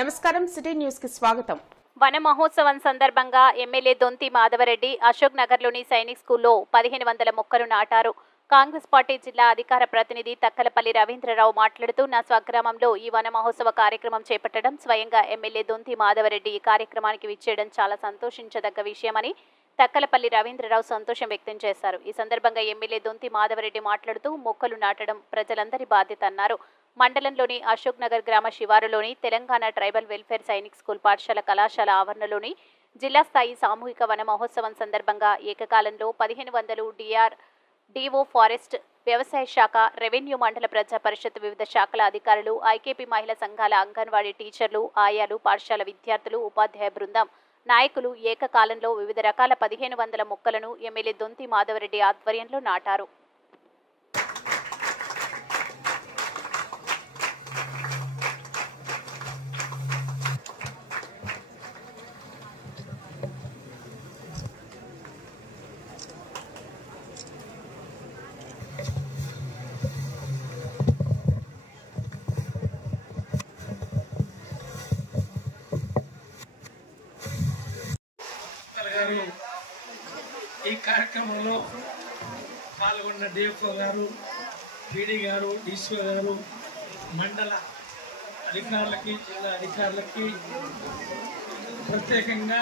నమస్కారం city news కి స్వాగతం. వన మహోత్సవం సందర్భంగా ఎమ్మెల్యే దొంతి మాధవరెడ్డి అశోక్ నగర్లోని సైనిక్ స్కూల్లో 1500 మొక్కలు నాటారు. కాంగ్రెస్ పార్టీ జిల్లా అధికార ప్రతినిధి తక్కలపల్లి రవీంద్రరావు మాట్లాడుతూ నా స్వగ్రామంలో ఈ వన మహోత్సవ కార్యక్రమం చేపట్టడం స్వయంగా ఎమ్మెల్యే దొంతి మాధవరెడ్డి ఈ కార్యక్రమానికి విచ్చేయడం చాలా సంతోషించదగ్గ విషయమని తక్కలపల్లి రవీంద్రరావు సంతోషం వ్యక్తం చేశారు. ఈ సందర్భంగా ఎమ్మెల్యే దొంతి మాధవరెడ్డి మాట్లాడుతూ మొక్కలు నాటడం ప్రజలందరి బాధ్యత అన్నారు. మండలంలోని అశోక్ నగర్ గ్రామ శివారులోని Telangana tribal welfare Sainik school పాఠశాల కళాశాల ఆవరణలోని జిల్లా స్థాయి సామూహిక వన మహోత్సవం సందర్భంగా ఏకకాలంలో 1500 డిఓ ఫారెస్ట్, వ్యవసాయ శాఖ, రెవెన్యూ, మండల ప్రజా పరిషత్ వివిధ శాఖల అధికారులు, ఐకేపీ మహిళా సంఘాల అంగన్వాడీ టీచర్లు, ఆయాలు, పాఠశాల విద్యార్థులు, ఉపాధ్యాయ బృందం నాయకులు ఏకకాలంలో వివిధ రకాల 1500 మొక్కలను ఎమ్మెల్యే దొంతి మాధవరెడ్డి ఆధ్వర్యంలో నాటారు. ఈ కార్యక్రమంలో పాల్గొన్న డిఎఫ్ఓ గారు, పీడీ గారు, డీసీఓ గారు, మండల అధికారులకి, జిల్లా అధికారులకి ప్రత్యేకంగా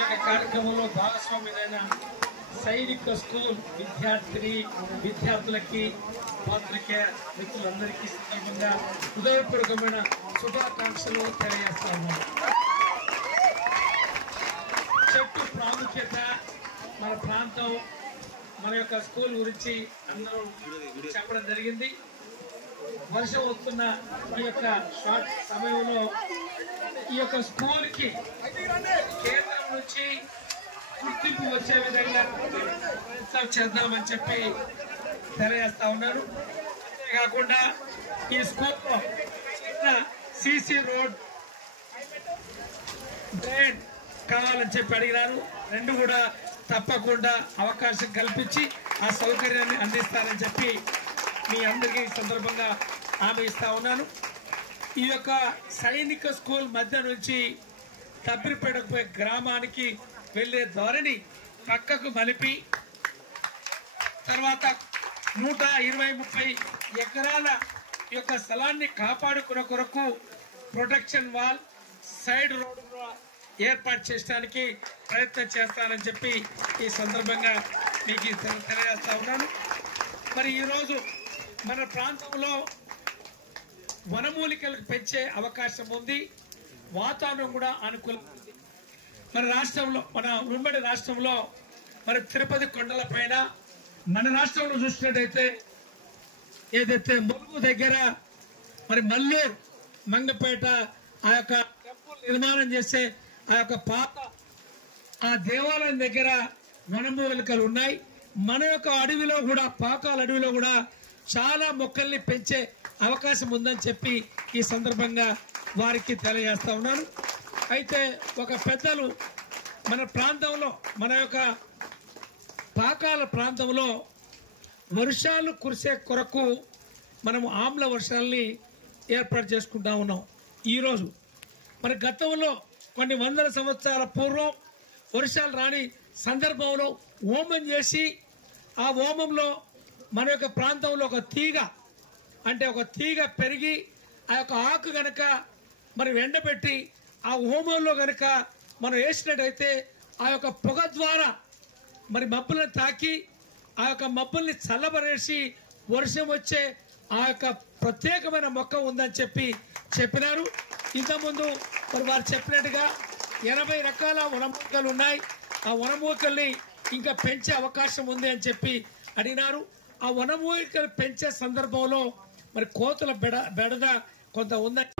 ఈ కార్యక్రమంలో భాగస్వామ్యులైన సైనిక స్కూల్ విద్యార్థులకి, పాత్రికేయ మిత్రులందరికీ సందర్భంగా హృదయపూర్వకమైన శుభాకాంక్షలు తెలియజేస్తా ఉన్నాను. చెట్టు ప్రాముఖ్యత, మన ప్రాంతం, మన యొక్క స్కూల్ గురించి అందరూ చెప్పడం జరిగింది. వర్షం వస్తున్న ఈ యొక్క షార్ట్ సమయంలో ఈ యొక్క స్కూల్కి కేంద్రం నుంచి గుర్తింపు వచ్చే విధంగా ప్రయత్నం చేద్దామని చెప్పి తెలియజేస్తా ఉన్నాను. అంతేకాకుండా ఈ స్కూల్లో చిన్న సీసీ రోడ్, డ్రైన్ కావాలని చెప్పి అడిగినారు. రెండు కూడా తప్పకుండా అవకాశం కల్పించి ఆ సౌకర్యాన్ని అందిస్తానని చెప్పి మీ అందరికీ ఈ సందర్భంగా హామీ ఇస్తా ఉన్నాను. ఈ యొక్క సైనిక స్కూల్ మధ్య నుంచి తబ్బిరిపేటకు పోయే గ్రామానికి వెళ్ళే ధోరణి పక్కకు మలిపి తర్వాత 120-30 ఎకరాల యొక్క స్థలాన్ని కాపాడుకునే కొరకు ప్రొటెక్షన్ వాల్, సైడ్ రోడ్ ఏర్పాటు చేయడానికి ప్రయత్నం చేస్తానని చెప్పి ఈ సందర్భంగా మీకు తెలియజేస్తా ఉన్నాను. మరి ఈరోజు మన ప్రాంతంలో వనమూలికలకు పెంచే అవకాశం ఉంది, వాతావరణం కూడా అనుకూలం. మన రాష్ట్రంలో, మన ఉమ్మడి రాష్ట్రంలో మరి తిరుపతి కొండల పైన, మన రాష్ట్రంలో చూసినట్టయితే ఏదైతే ములుగు దగ్గర మరి మల్లూరు, మంగపేట ఆ యొక్క టెంపుల్ నిర్మాణం చేసే ఆ యొక్క పాత ఆ దేవాలయం దగ్గర వనమూలికలు ఉన్నాయి. మన యొక్క అడవిలో కూడా, పాకాల అడవిలో కూడా చాలా మొక్కల్ని పెంచే అవకాశం ఉందని చెప్పి ఈ సందర్భంగా వారికి తెలియజేస్తా ఉన్నాను. అయితే ఒక పెద్దలు మన ప్రాంతంలో, మన యొక్క పాకాల ప్రాంతంలో వర్షాలు కురిసే కొరకు మనము ఆమ్ల వర్షాలని ఏర్పాటు చేసుకుంటా ఉన్నాం. ఈరోజు మన గతంలో కొన్ని వందల సంవత్సరాల పూర్వం వర్షాలు రాని సందర్భంలో హోమం చేసి, ఆ హోమంలో మన యొక్క ప్రాంతంలో ఒక తీగ పెరిగి ఆ యొక్క ఆకు గనక మరి ఎండబెట్టి ఆ హోమంలో గనక మనం వేసినట్టయితే ఆ యొక్క పొగ ద్వారా మరి మబ్బులను తాకి ఆ యొక్క మబ్బుల్ని చల్లబరేసి వర్షం వచ్చే ఆ యొక్క ప్రత్యేకమైన మొక్క ఉందని చెప్పినారు. ఇంతకుముందు మరి వారు చెప్పినట్టుగా 80 రకాల వనమూలికలు ఉన్నాయి. ఆ వనమూలికల్ని ఇంకా పెంచే అవకాశం ఉంది అని చెప్పి అడిగినారు. ఆ వనమూలికలు పెంచే సందర్భంలో మరి కోతుల బెడద కొంత ఉందని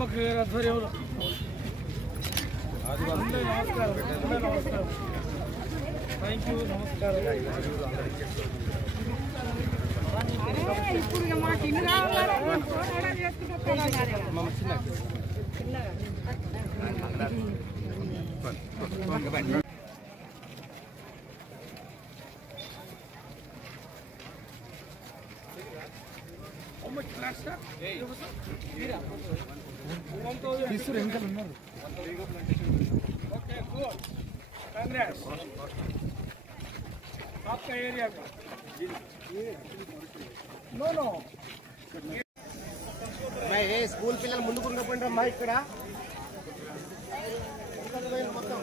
అమ్మకు ఆధ్వర్యంలో నమస్కారం. Thank you. నమస్కారం. ఇప్పుడు మాకు ఇల్లు కావాలని ओके गुड कांग्रेस आपका एरिया का नो नो मैं ये स्कूल పిల్లలు ముందుకు ఉండకుండా ఇక్కడ మొత్తం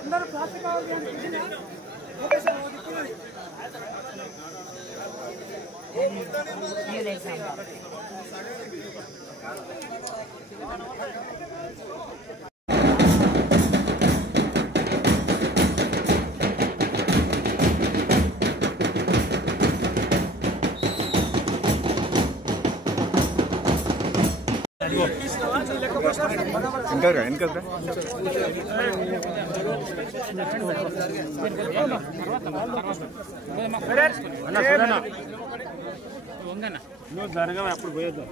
अंदर प्लास्टिक జరగవా అప్పుడు పోయేద్దాం.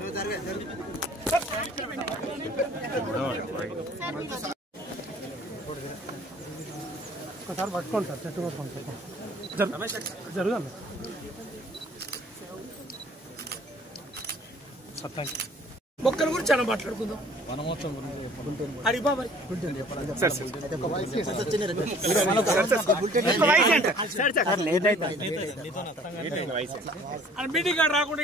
ఒకసారి పట్టుకోండి సార్, చెట్టు పట్టుకోండి జరగాలి మొక్కలు కూడా చాలా మాట్లాడుకుందాం. మీటింగ్ రాకుండా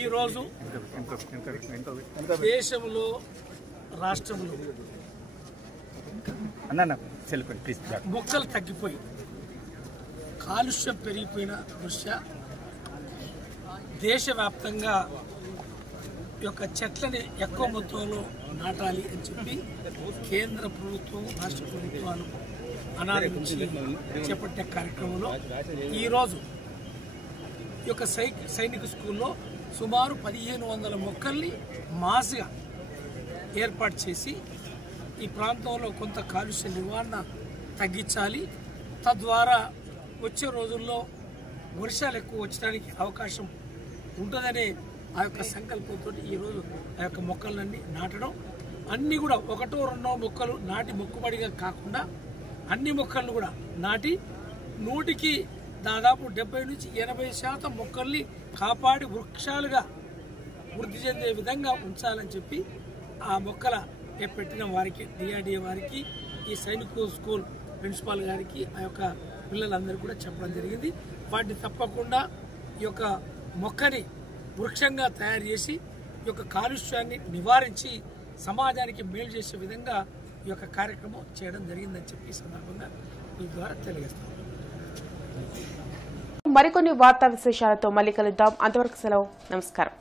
ఈ రోజు దేశంలో రాష్ట్రంలో మొక్కలు తగ్గిపోయి కాలుష్యం పెరిగిపోయిన దృష్ట్యా దేశవ్యాప్తంగా ఈ యొక్క చెట్లని ఎక్కువ మొత్తంలో నాటాలి అని చెప్పి కేంద్ర ప్రభుత్వం రాష్ట్ర ప్రభుత్వాలు అనాది నుంచి చేపట్టే కార్యక్రమంలో ఈరోజు ఈ యొక్క సైనిక స్కూల్లో సుమారు 1500 మొక్కల్ని మాస్గా ఏర్పాటు చేసి ఈ ప్రాంతంలో కొంత కాలుష్య నివారణ తగ్గించాలి. తద్వారా వచ్చే రోజుల్లో వర్షాలు ఎక్కువ వచ్చడానికి అవకాశం ఉంటుందనే ఆ యొక్క సంకల్పంతో ఈరోజు ఆ యొక్క మొక్కలన్నీ నాటడం, అన్నీ కూడా ఒకటో రెండో మొక్కలు నాటి మొక్కుబడిగా కాకుండా అన్ని మొక్కలను కూడా నాటి 100కి దాదాపు 70 నుంచి 80% మొక్కల్ని కాపాడి వృక్షాలుగా వృద్ధి చెందే విధంగా ఉంచాలని చెప్పి ఆ మొక్కల పెట్టిన వారికి, డిఆర్డీఏ వారికి, ఈ సైనిక స్కూల్ ప్రిన్సిపాల్ గారికి, ఆ యొక్క పిల్లలందరూ కూడా చెప్పడం జరిగింది. వాటిని తప్పకుండా ఈ యొక్క మొక్కని వృక్షంగా తయారు చేసి ఈ యొక్క కాలుష్యాన్ని నివారించి సమాజానికి మేలు చేసే విధంగా ఈ యొక్క కార్యక్రమం చేయడం జరిగిందని చెప్పి ఈ సందర్భంగా మీ ద్వారా తెలియజేస్తాను. మరికొన్ని వార్తా విశేషాలతో మళ్ళీ కలుద్దాం. అంతవరకు సెలవు. నమస్కారం.